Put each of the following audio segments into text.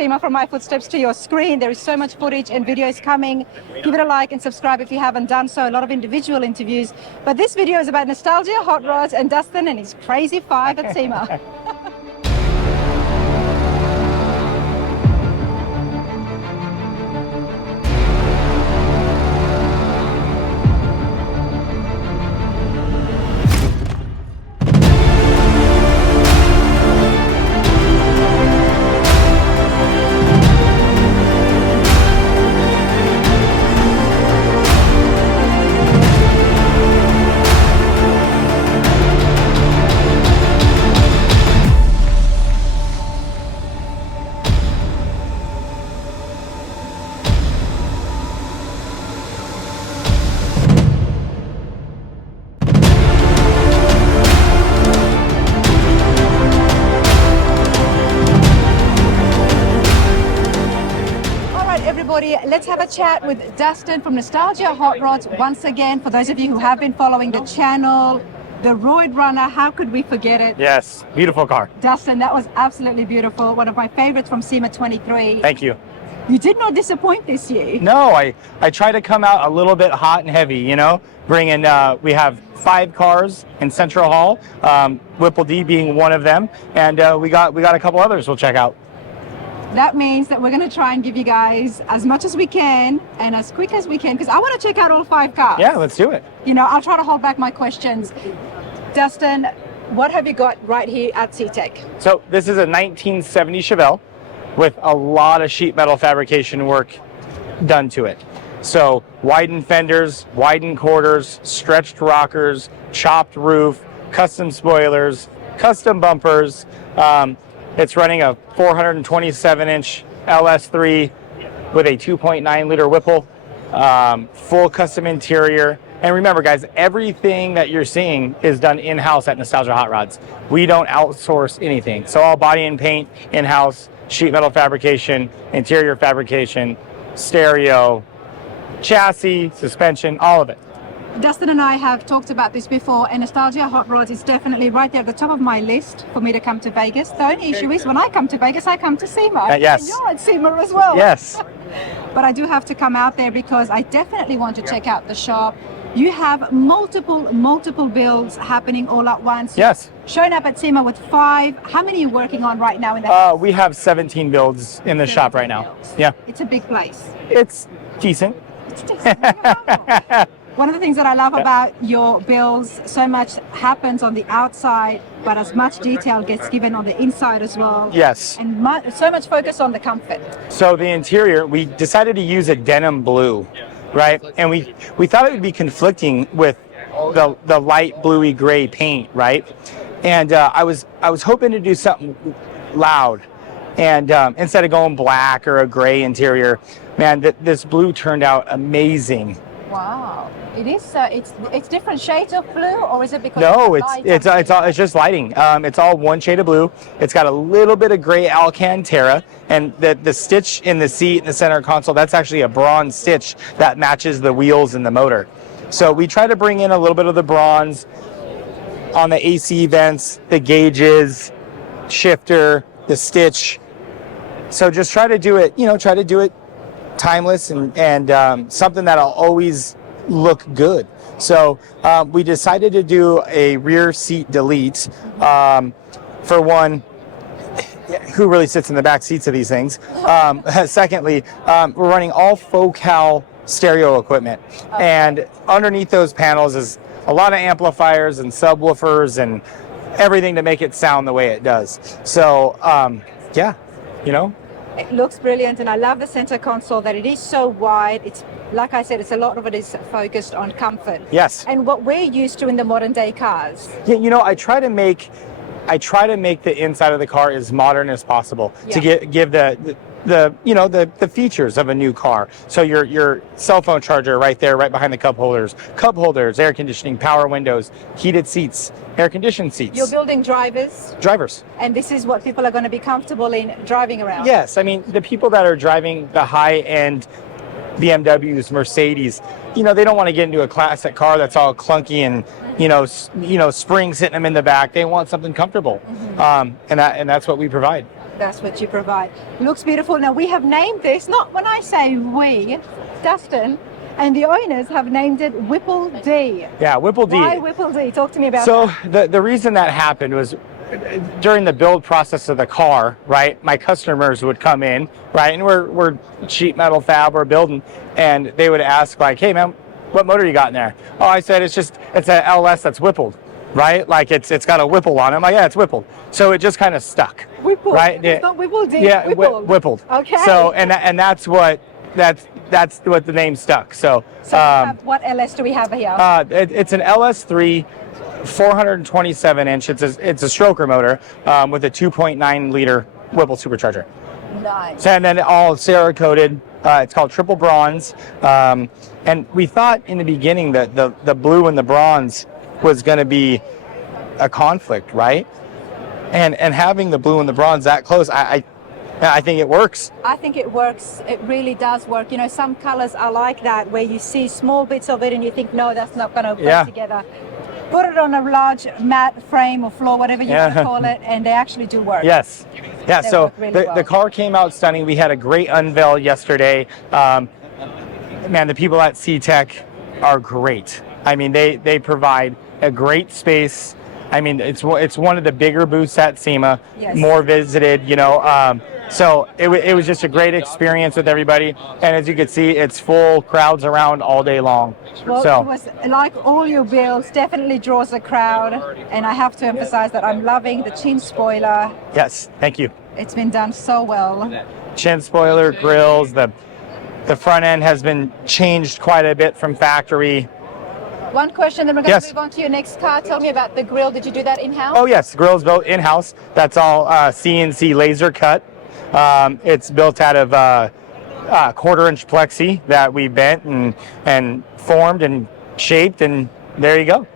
Sema, from my footsteps to your screen. There is so much footage and videos coming. Give it a like and subscribe if you haven't done so. A lot of individual interviews. But this video is about nostalgia, hot rods, and Dustin and his crazy 5 at Sema. Let's have a chat with Dustin from Nostalgia Hot Rods once again. For those of you who have been following the channel, the Roid Runner, how could we forget it? Yes, beautiful car. Dustin, that was absolutely beautiful. One of my favorites from Sema 23. Thank you. You did not disappoint this year. No, I try to come out a little bit hot and heavy, you know, bringing, we have 5 cars in Central Hall, Whipple D being one of them, and we got a couple others we'll check out. That means that we're going to try and give you guys as much as we can and as quick as we can, because I want to check out all 5 cars. Yeah, let's do it. You know, I'll try to hold back my questions. Dustin, what have you got right here at C-Tech? So this is a 1970 Chevelle with a lot of sheet metal fabrication work done to it. So widened fenders, widened quarters, stretched rockers, chopped roof, custom spoilers, custom bumpers. It's running a 427-inch LS3 with a 2.9 liter Whipple, full custom interior. And remember, guys, everything that you're seeing is done in-house at Nostalgia Hot Rods. We don't outsource anything. So all body and paint in-house, sheet metal fabrication, interior fabrication, stereo, chassis, suspension, all of it. Dustin and I have talked about this before, and Nostalgia Hot Rods is definitely right there at the top of my list for me to come to Vegas. The only issue is when I come to Vegas, I come to Sema. Yes. And you're at Sema as well. Yes. But I do have to come out there because I definitely want to check out the shop. You have multiple builds happening all at once. Yes. Showing up at Sema with 5. How many are you working on right now in the We have 17 builds in the shop right now. Yeah. It's a big place. It's decent. It's decent. One of the things that I love about your builds, so much happens on the outside, but as much detail gets given on the inside as well. Yes. And so much focus on the comfort. So the interior, we decided to use a denim blue, right? And we thought it would be conflicting with the light bluey gray paint, right? And I was hoping to do something loud, and instead of going black or a gray interior, man, this blue turned out amazing. Wow. It is. It's different shades of blue, or is it because? No, it's just lighting. It's all one shade of blue. It's got a little bit of gray Alcantara, and the stitch in the seat in the center console, that's actually a bronze stitch that matches the wheels and the motor. So we try to bring in a little bit of the bronze on the AC vents, the gauges, shifter, the stitch. So just try to do it. Try to do it timeless and something that'll always look good. So we decided to do a rear seat delete. For one, who really sits in the back seats of these things? Secondly, we're running all Focal stereo equipment, and underneath those panels is a lot of amplifiers and subwoofers and everything to make it sound the way it does. So yeah, It looks brilliant, and I love the center console, that it is so wide. It's, like I said, a lot of it is focused on comfort. Yes. And what we're used to in the modern day cars. Yeah, I try to make the inside of the car as modern as possible to give the features of a new car. So your cell phone charger right there, right behind the cup holders, air conditioning, power windows, heated seats, air conditioned seats. You're building drivers. And this is what people are going to be comfortable in driving around. Yes, I mean, the people that are driving the high-end BMWs, Mercedes, they don't want to get into a classic car that's all clunky and springs hitting them in the back. They want something comfortable, and that's what we provide. That's what you provide. Looks beautiful. Now we have named this, not when I say we, Dustin and the owners have named it Whipple D. Yeah, Whipple D. Why Whipple D? Talk to me about so that. the reason that happened was during the build process of the car, right? My customers would come in, right? And we're sheet metal fab, we're building, and they would ask like, hey man, what motor you got in there? Oh, I said, it's an LS that's whippled, right? Like it's got a Whipple on it. I'm like, yeah, it's Whippled. So it just kind of stuck. Whipple, right? It's not Whipple D. Yeah, Whippled. Okay. So and that's what the name stuck. So what LS do we have here? It's an LS3 427 inch. It's a stroker motor with a 2.9 liter Whipple supercharger. Nice. And then all Cerakoted. It's called triple bronze. And we thought in the beginning that the blue and the bronze was going to be a conflict, right? And having the blue and the bronze that close, I think it works. I think it works. It really does work. You know, some colors are like that, where you see small bits of it and you think, no, that's not going to go together. Put it on a large matte frame or floor, whatever you want to call it, and they actually do work. Yes. Yeah, so really the car came out stunning. We had a great unveil yesterday. Man, the people at C-Tech are great. I mean, they provide a great space. I mean, it's one of the bigger booths at Sema, more visited, you know. So it was just a great experience with everybody. And as you can see, it's full, crowds around all day long. Well, so it was like all your builds, definitely draws a crowd. And I have to emphasize that I'm loving the chin spoiler. Yes, thank you. It's been done so well. Chin spoiler, grills, the front end has been changed quite a bit from factory. One question, then we're going to move on to your next car. Tell me about the grill. Did you do that in-house? Oh yes, the grill's built in-house. That's all CNC laser cut. It's built out of 1/4 inch plexi that we bent and formed and shaped, and there you go.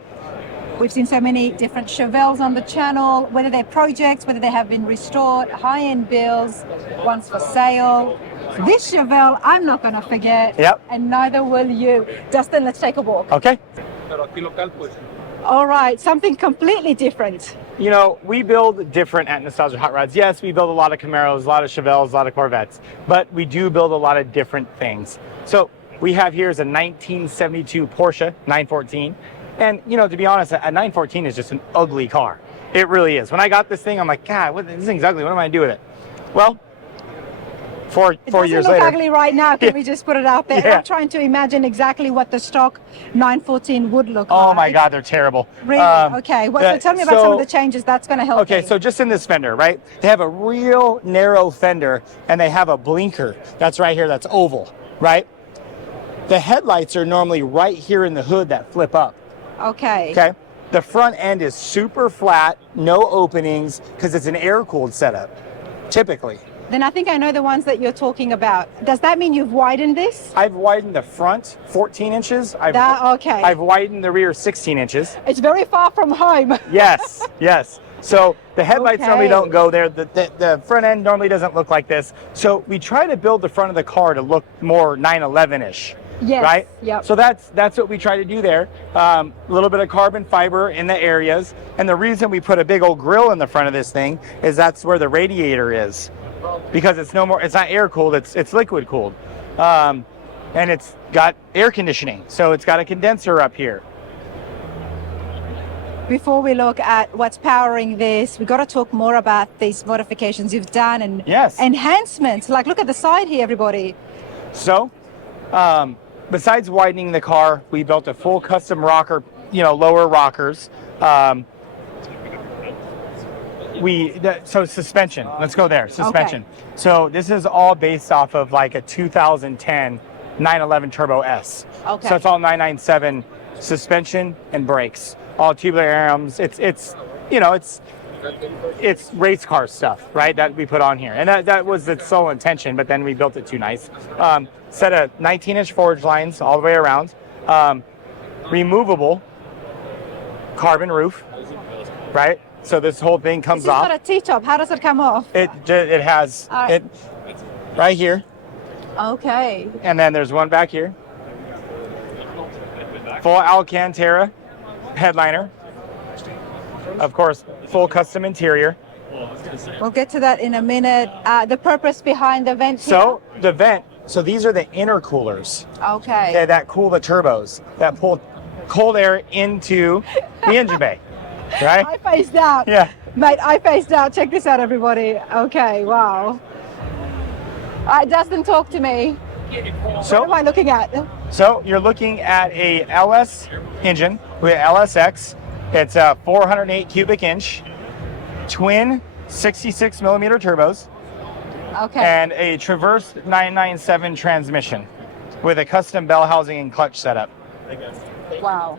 We've seen so many different Chevelles on the channel, whether they're projects, whether they have been restored, high-end builds, ones for sale. This Chevelle, I'm not going to forget, and neither will you. Dustin, let's take a walk. Okay. All right, something completely different. You know, we build different at Nostalgia Hot Rods. Yes, we build a lot of Camaros, a lot of Chevelles, a lot of Corvettes, but we do build a lot of different things. So we have here is a 1972 Porsche 914. And, you know, to be honest, a 914 is just an ugly car. It really is. When I got this thing, I'm like, God, this thing's ugly. What am I going to do with it? Well, four years later. It doesn't look ugly right now. Can we just put it out there? I'm trying to imagine exactly what the stock 914 would look like. Oh my God, they're terrible. Really? Okay. So tell me about some of the changes that's going to help. Okay, so just in this fender, right? They have a real narrow fender, and they have a blinker that's right here that's oval, right? The headlights are normally right here in the hood that flip up. Okay. Okay. The front end is super flat, no openings, because it's an air-cooled setup, typically. Then I think I know the ones that you're talking about. Does that mean you've widened this? I've widened the front 14 inches. Okay. I've widened the rear 16 inches. It's very far from home. Yes, yes. So the headlights normally don't go there. The front end normally doesn't look like this. So we try to build the front of the car to look more 911-ish. Yes. Right? Yep. So that's what we try to do there. A little bit of carbon fiber in the areas. And the reason we put a big old grill in the front of this thing is that's where the radiator is. Because it's not air cooled, it's liquid cooled. And it's got air conditioning. So it's got a condenser up here. Before we look at what's powering this, we've got to talk more about these modifications you've done and enhancements. Like, look at the side here, everybody. So, besides widening the car, we built a full custom rocker, lower rockers. So suspension, let's go there, suspension. Okay. So this is all based off of like a 2010 911 Turbo S. Okay. So it's all 997 suspension and brakes, all tubular arms. It's race car stuff, right, that we put on here. And that was its sole intention, but then we built it too nice. Set of 19-inch forage lines all the way around. Removable carbon roof, right? So this whole thing comes off. This is not a T-top. How does it come off? It has it right here. Okay. And then there's one back here. Full Alcantara headliner. Of course, full custom interior. We'll get to that in a minute. The purpose behind the vent So the vent, so these are the intercoolers. Okay. That cool the turbos, that pull cold air into the engine bay, right? I faced out. Yeah. Mate, I faced out. Check this out, everybody. Okay, wow. All right, Dustin, talk to me. So, what am I looking at? So you're looking at a LS engine with LSX. It's a 408 cubic inch, twin 66 millimeter turbos, Okay. and a Traverse 997 transmission with a custom bell housing and clutch setup. Wow.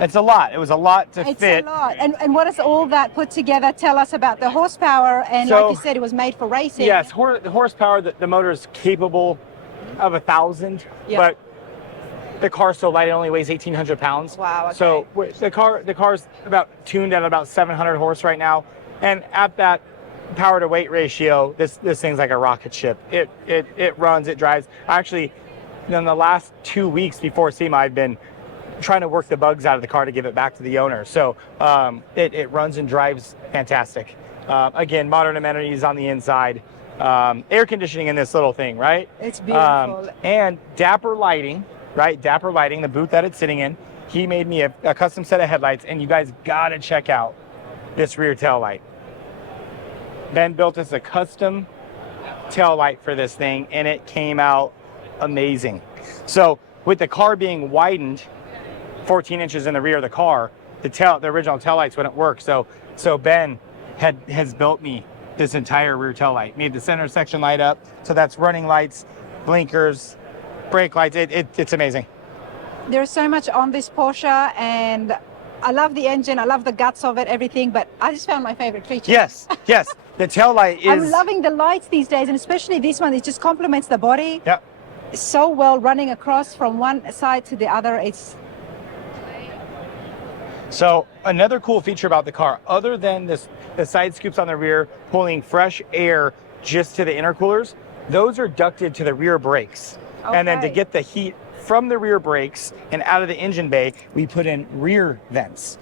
It's a lot. It was a lot to It's fit. a lot. And what does all that put together tell us about the horsepower? And So, like you said, it was made for racing. Yes, the horsepower, the motor is capable of 1,000, Yeah. but the car's so light it only weighs 1,800 pounds. Wow, okay. So the car's about tuned at about 700 horse right now, and at that power to weight ratio, this thing's like a rocket ship. It runs, it drives. Actually, in the last 2 weeks before SEMA, I've been trying to work the bugs out of the car to give it back to the owner. So it runs and drives fantastic. Again, modern amenities on the inside. Air conditioning in this little thing, right? It's beautiful. And Dapper Lighting, right? Dapper Lighting, the booth that it's sitting in, he made me a custom set of headlights, and you guys gotta check out this rear tail light. Ben built us a custom tail light for this thing, and it came out amazing. So with the car being widened 14 inches in the rear of the car, the original tail lights wouldn't work. So Ben has built me this entire rear tail light, made the center section light up. So that's running lights, blinkers, brake lights. It's amazing. There's so much on this Porsche, and I love the engine, I love the guts of it, everything, but I just found my favorite feature. Yes. The tail light is... I'm loving the lights these days, and especially this one. It just complements the body Yep. so well, running across from one side to the other. It's So another cool feature about the car, other than the side scoops on the rear pulling fresh air just to the intercoolers, those are ducted to the rear brakes. And then to Okay. get the heat from the rear brakes and out of the engine bay, we put in rear vents.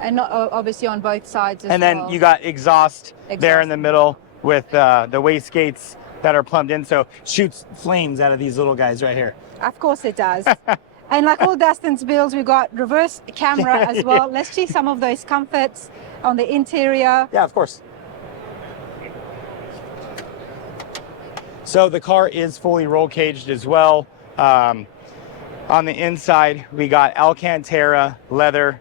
and not obviously on both sides as And then well. you got exhaust there Exhaust. in the middle with the wastegates that are plumbed in. So shoots flames out of these little guys right here. Of course it does. And like all Dustin's builds, we've got reverse camera as well. Let's see some of those comforts on the interior. Yeah, of course. So the car is fully roll caged as well. On the inside, we got Alcantara leather.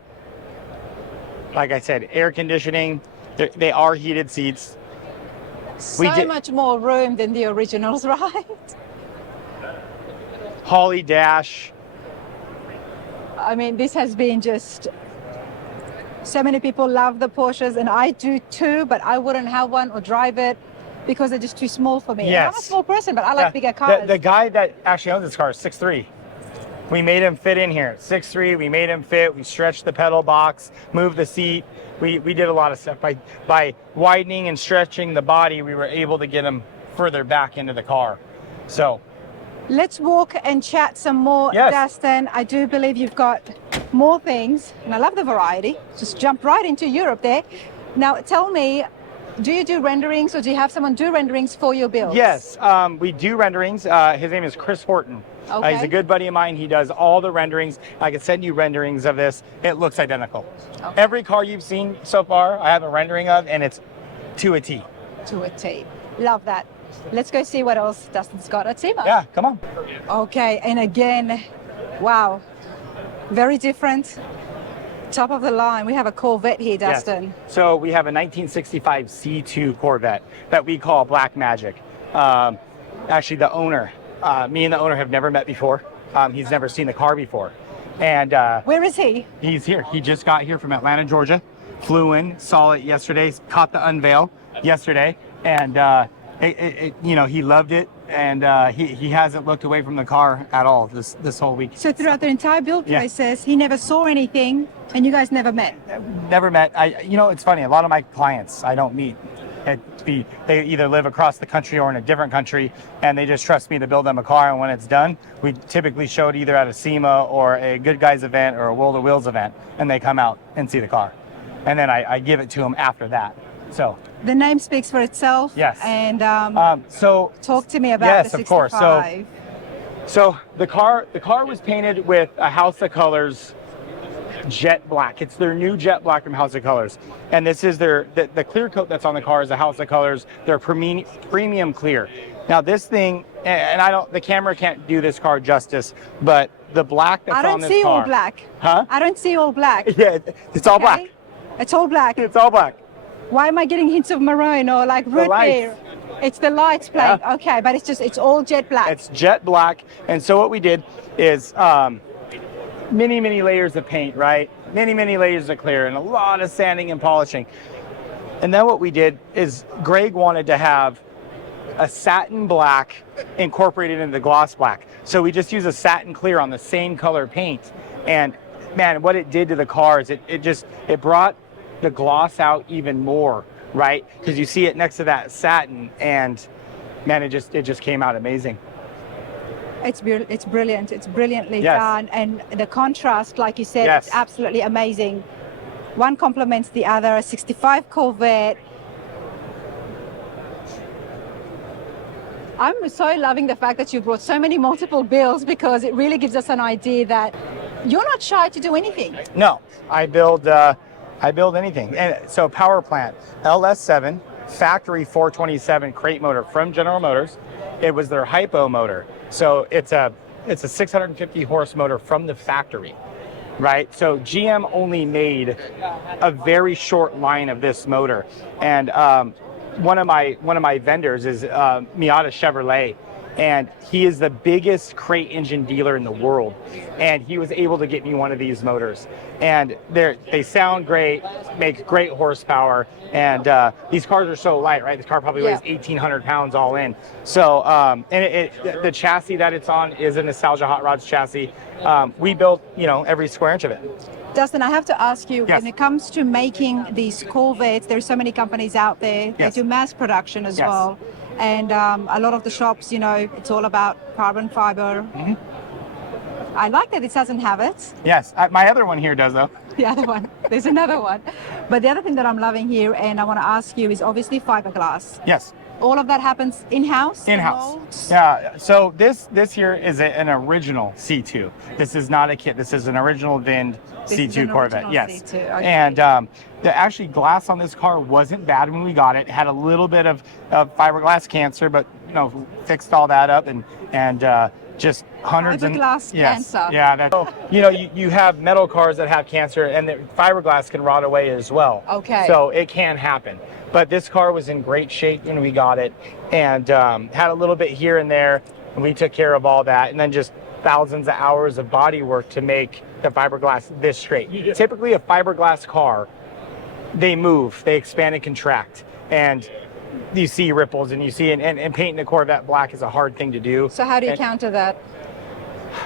Like I said, air conditioning. They are heated seats. So much more room than the originals, right? Holly dash. I mean, this has been just... So many people love the Porsches, and I do too, but I wouldn't have one or drive it because they're just too small for me. Yes. I'm a small person, but I like bigger cars. The guy that actually owns this car is 6'3". We made him fit in here. 6'3", we made him fit. We stretched the pedal box, moved the seat. We did a lot of stuff. By widening and stretching the body, we were able to get him further back into the car. So Let's walk and chat some more, Yes. Dustin. I do believe you've got more things, and I love the variety. Just jump right into Europe there. Now, tell me, do you do renderings, or do you have someone do renderings for your builds? yes, we do renderings. His name is Chris Horton. Okay. He's a good buddy of mine. He does all the renderings. I can send you renderings of this. It looks identical. Okay. Every car you've seen so far, I have a rendering of, and it's to a T. To a T. Love that. Let's go see what else Dustin's got at Sema. Yeah, come on. Okay, and again, wow, very different. Top of the line. We have a Corvette here, Yes. Dustin. So we have a 1965 C2 Corvette that we call Black Magic. Actually, the owner, me and the owner have never met before. He's never seen the car before. And Where is he? he's here. He just got here from Atlanta, Georgia. Flew in, saw it yesterday, caught the unveil yesterday, and he loved it. And he hasn't looked away from the car at all this whole week. So throughout the entire build Yeah. process, he never saw anything, and you guys never met. Never met. It's funny. A lot of my clients I don't meet. They either live across the country or in a different country, and they just trust me to build them a car. And when it's done, we typically show it either at a SEMA or a Good Guys event or a World of Wheels event, and they come out and see the car. and then I give it to them after that. So the name speaks for itself. yes. And so talk to me about yes, the 65. of course. So the car was painted with a House of Kolor's jet black. It's their new jet black from House of Kolor's, and this is the clear coat that's on the car is a House of Kolor's, their premium clear. Now this thing, and the camera can't do this car justice, but the black that's on this car. I don't see all black. Huh? I don't see all black. Yeah, it's all black. It's all black. It's all black. Why am I getting hints of maroon or like root beer? It's the lights playing. Yeah. Okay, but it's all jet black. It's jet black, and so what we did is many layers of paint, right? Many layers of clear, and a lot of sanding and polishing. And then what we did is Greg wanted to have a satin black incorporated into the gloss black. So we just use a satin clear on the same color paint. And man, what it did to the car is it brought the gloss out even more, right? Because you see it next to that satin, and man, it just came out amazing. It's brilliant. It's brilliantly done, and the contrast, like you said, is absolutely amazing. One complements the other. A 65 Corvette. I'm so loving the fact that you brought so many multiple builds, because it really gives us an idea that you're not shy to do anything. No, I build anything. And so power plant, LS7, factory 427 crate motor from General Motors. It was their hypo motor. So it's a 650 horse motor from the factory, right? So GM only made a very short line of this motor. And one of my vendors is Miata Chevrolet, and he is the biggest crate engine dealer in the world, and he was able to get me one of these motors, and they sound great, make great horsepower, and these cars are so light, right? This car probably weighs 1,800 pounds all in. So and the chassis that it's on is a Nostalgia Hot Rods chassis. We built every square inch of it. Dustin, I have to ask you, when it comes to making these Corvettes, there's so many companies out there that do mass production as well. And a lot of the shops, it's all about carbon fiber. Mm-hmm. I like that it doesn't have it. Yes, my other one here does though. The other one, there's another one. But the other thing that I'm loving here, and I want to ask you, is obviously fiberglass. Yes. All of that happens in-house? In-house. Yeah, so this here is an original C2. This is not a kit, this is an original VIN C2 Corvette. Yes. C2. Okay. And the actually glass on this car wasn't bad when we got it. It had a little bit of fiberglass cancer, but fixed all that up, and just hundreds of cancer. Yeah, so, you have metal cars that have cancer, and the fiberglass can rot away as well. Okay. So it can happen. But this car was in great shape when we got it, and had a little bit here and there, and we took care of all that, and then just thousands of hours of body work to make the fiberglass this straight. Typically a fiberglass car, they move, they expand and contract, and you see ripples, and you see, and painting a Corvette black is a hard thing to do. So how do you counter that?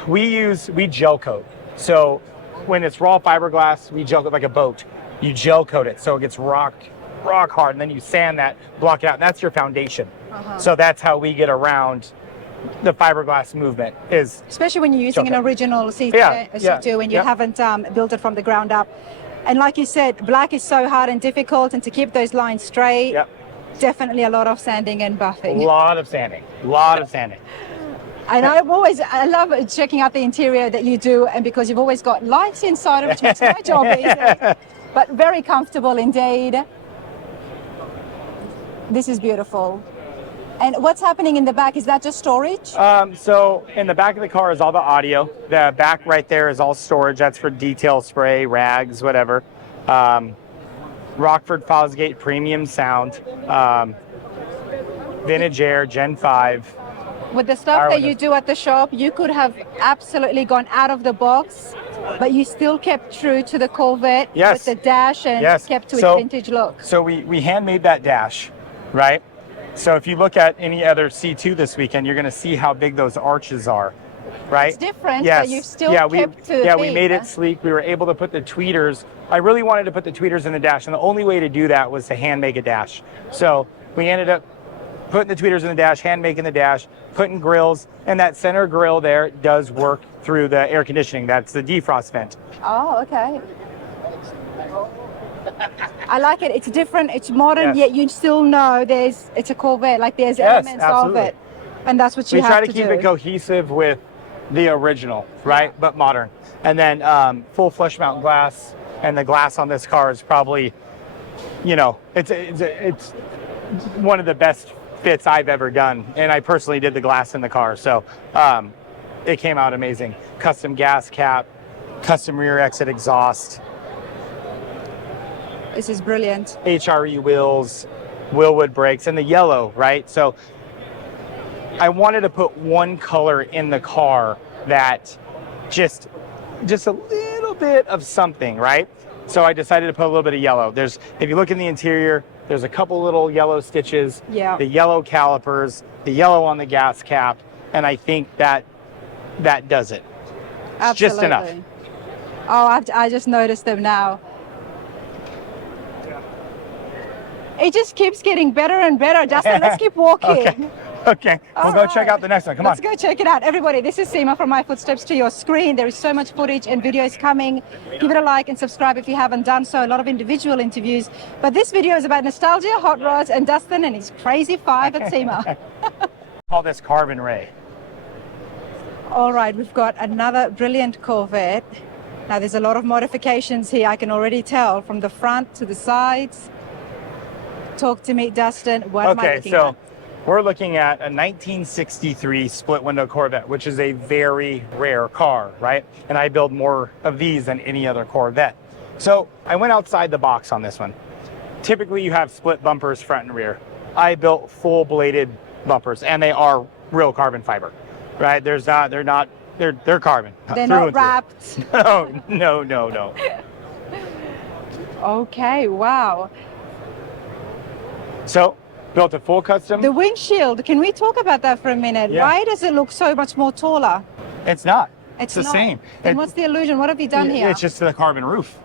We gel coat. So when it's raw fiberglass, we gel coat like a boat. You gel coat it so it gets rock hard, and then you sand that, block it out, and that's your foundation. So that's how we get around the fiberglass movement, is especially when you're using an original C2 and you haven't built it from the ground up. And like you said, black is so hard and difficult, and to keep those lines straight, definitely a lot of sanding and buffing. A lot of sanding. And I love checking out the interior that you do, and because you've always got lights inside of it, which makes my job easy, but very comfortable indeed. This is beautiful. And what's happening in the back? Is that just storage? So in the back of the car is all the audio. The back right there is all storage. That's for detail spray, rags, whatever. Rockford Fosgate premium sound. Vintage Air Gen 5. With the stuff that you do at the shop, you could have absolutely gone out of the box, but you still kept true to the Corvette with the dash and kept to its vintage look. So we handmade that dash, right? So if you look at any other C2 this weekend, you're going to see how big those arches are, right? It's different, but you still kept to the theme. We made it sleek. We were able to put the tweeters. I really wanted to put the tweeters in the dash, and the only way to do that was to hand make a dash. So we ended up putting the tweeters in the dash, hand making the dash, putting grills, and that center grill there does work through the air conditioning. That's the defrost vent. Oh, okay. I like it. It's different. It's modern, Yes. yet you still know it's a Corvette. Like there's Yes, elements absolutely. of it, and that's what you We have try to to keep do. it cohesive with the original, right? Yeah. But modern. And then full flush mount glass, and the glass on this car is probably, you know, it's one of the best fits I've ever done. And I personally did the glass in the car, so it came out amazing. Custom gas cap, custom rear exit exhaust, This is brilliant. HRE wheels, Willwood brakes, and the yellow, right? So I wanted to put one color in the car that just a little bit of something, right? So I decided to put a little bit of yellow. If you look in the interior, there's a couple little yellow stitches, Yeah. the yellow calipers, the yellow on the gas cap, and I think that does it. It's just enough. Oh, I just noticed them now. It just keeps getting better and better. Dustin, let's keep walking. Okay. We'll go check out the next one. Come on. Let's go check it out. Everybody, this is Sema from My Footsteps to Your Screen. There is so much footage and videos coming. Give it a like and subscribe if you haven't done so. A lot of individual interviews. But this video is about nostalgia, hot rods, and Dustin and his crazy 5 at Sema. Call this Carbon Ray. All right, we've got another brilliant Corvette. Now, there's a lot of modifications here. I can already tell from the front to the sides. Talk to me, Dustin. What am I looking at? We're looking at a 1963 split window Corvette, which is a very rare car, right? And I build more of these than any other Corvette. So I went outside the box on this one. Typically you have split bumpers front and rear. I built full bladed bumpers, and they are real carbon fiber, right? They're carbon. They're not wrapped. No. Okay, wow. So built a full custom. The windshield, can we talk about that for a minute? Yeah. Why does it look so much more taller? It's not. It's the not. same. Then what's the illusion? What have you done here? It's just the carbon roof.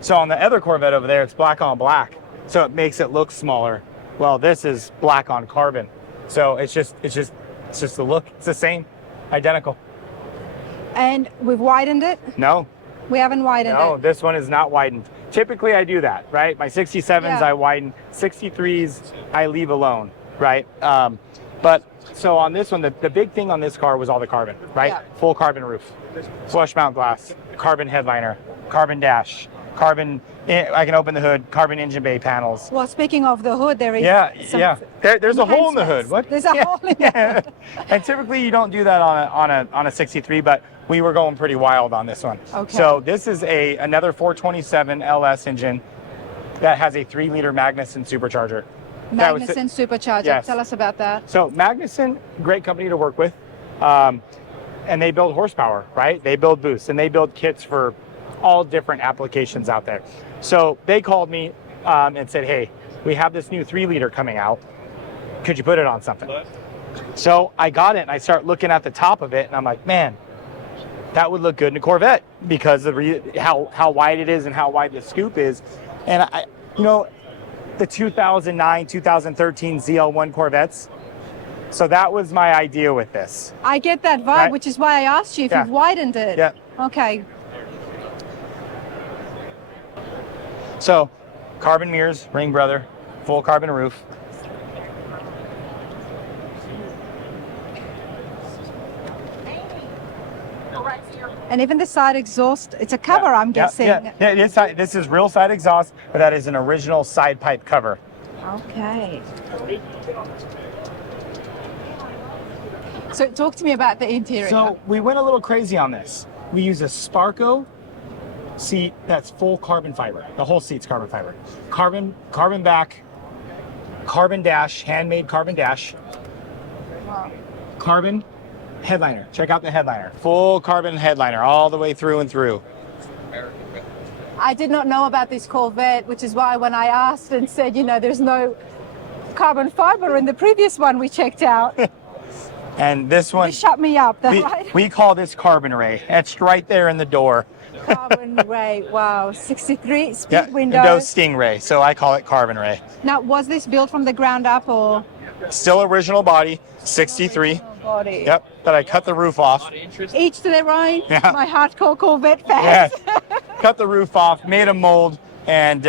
So on the other Corvette over there, it's black on black, so it makes it look smaller. Well, this is black on carbon, so it's just the look. It's the same, identical. And we've widened it? No, We haven't widened no, it. this one is not widened. Typically, I do that, right? My 67s, Yeah. I widen. 63s, I leave alone, right? But so on this one, the big thing on this car was all the carbon, right? Yeah. Full carbon roof, flush mount glass, carbon headliner, carbon dash, carbon. I can open the hood, carbon engine bay panels. Well, speaking of the hood, there is There's a hole in the hood. What? There's a hole in the hood. And typically you don't do that on a 63, but we were going pretty wild on this one. Okay. So this is another 427 LS engine that has a 3-liter Magnuson supercharger. Magnuson supercharger. Yes. Tell us about that. So Magnuson, great company to work with, and they build horsepower, right? They build boosts, and they build kits for all different applications out there. So they called me and said, hey, we have this new 3-liter coming out. Could you put it on something? So I got it, and I start looking at the top of it, and I'm like, man, that would look good in a Corvette because of how wide it is and how wide the scoop is. And the 2009, 2013 ZL1 Corvettes. So that was my idea with this. I get that vibe, Right. which is why I asked you if Yeah. you've widened it. Yeah. Okay. So carbon mirrors, Ring Brother, full carbon roof. And even the side exhaust, it's a cover, I'm guessing. Yeah, this is real side exhaust, but that is an original side pipe cover. Okay. So talk to me about the interior. So we went a little crazy on this. We use a Sparco seat that's full carbon fiber. The whole seat's carbon fiber. Carbon back, carbon dash, handmade carbon dash. Wow. Carbon headliner. Check out the headliner. Full carbon headliner all the way through and through. I did not know about this Corvette, which is why when I asked and said, there's no carbon fiber in the previous one we checked out, And this one, you shut me up. Right? we call this Carbon Ray. It's right there in the door. Carbon Ray, wow, 63 speed Yeah, windows. no Stingray, so I call it Carbon Ray. Now, was this built from the ground up or? Still original body, 63. Body. Yep, but I cut the roof off. Each to their own. Yeah. My hardcore Corvette Yeah, fans. cut the roof off, made a mold, and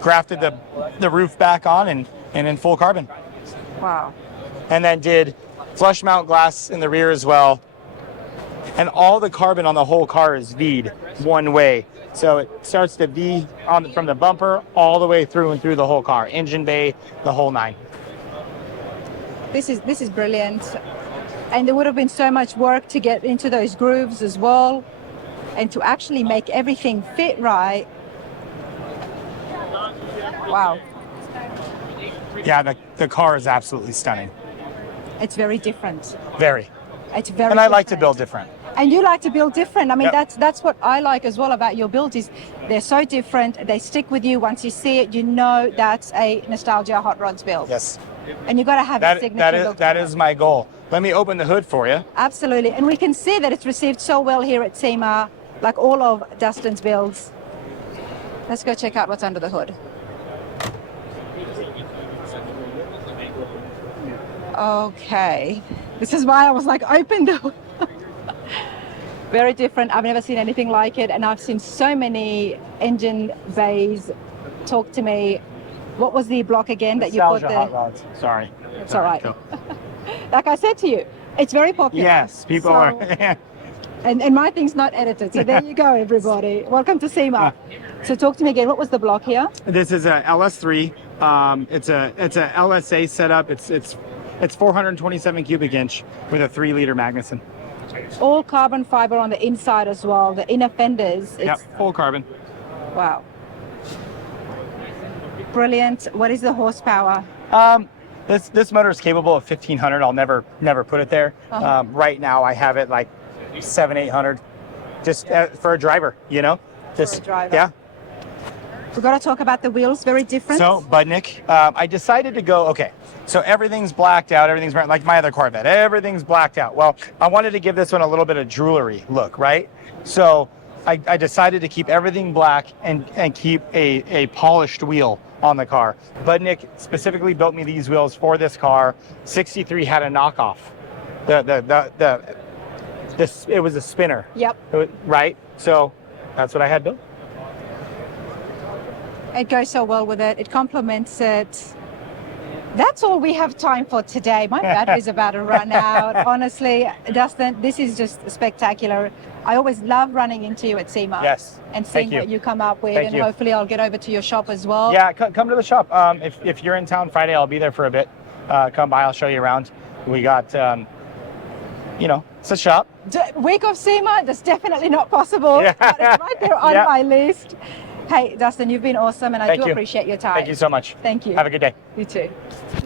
grafted the roof back on and in full carbon. Wow. And then did flush mount glass in the rear as well. And all the carbon on the whole car is V'd one way. So it starts to V from the bumper all the way through and through the whole car. Engine bay, the whole nine. This is brilliant. And there would have been so much work to get into those grooves as well, and to actually make everything fit right. Wow. Yeah, the car is absolutely stunning. It's very different. Very. It's very And I like to different. build different. And you like to build different. I mean, Yep. that's what I like as well about your builds, is they're so different. They stick with you. Once you see it, you know that's a nostalgia hot rods build. Yes. And you got to have a signature look. That to it. is my goal. Let me open the hood for you. Absolutely. And we can see that it's received so well here at Sema, like all of Dustin's builds. Let's go check out what's under the hood. Okay. This is why I was like, open the hood. Very different. I've never seen anything like it. And I've seen so many engine bays. Talk to me. What was the block again that you put Nostalgia there? hot rods. Sorry. It's all right. Like I said to you, it's very popular. Yes, people So- are. And my thing's not edited. So there you go, everybody. Welcome to Sema. So talk to me again. What was the block here? This is a LS3. It's a LSA setup. It's 427 cubic inch with a 3-liter Magnuson. All carbon fiber on the inside as well. The inner fenders. Yep, full carbon. Wow. Brilliant. What is the horsepower? This motor is capable of 1500. I'll never put it there. Uh-huh. Right now I have it like 700-800, just for a driver, you know. Just a driver. yeah. We've got to talk about the wheels. Very different. So Budnick, I decided to go. Okay, so everything's blacked out. Everything's like my other Corvette. Everything's blacked out. Well, I wanted to give this one a little bit of jewelry look, right? So I decided to keep everything black and keep a polished wheel on the car. Budnick specifically built me these wheels for this car. 63 had a knockoff. It was a spinner. Yep. Right? So that's what I had built. It goes so well with it. It complements it. That's all we have time for today. My battery's about to run out. Honestly, Dustin, this is just spectacular. I always love running into you at Sema. Yes. And seeing Thank you. what you come up with. Thank And you. hopefully I'll get over to your shop as well. Yeah, come to the shop. If you're in town Friday, I'll be there for a bit. Come by, I'll show you around. We got, it's a shop. Week of Sema, that's definitely not possible. Yeah. But it's right there on Yeah. my list. Hey, Dustin, you've been awesome, and I Thank do you. appreciate your time. Thank you so much. Thank you. Have a good day. You too.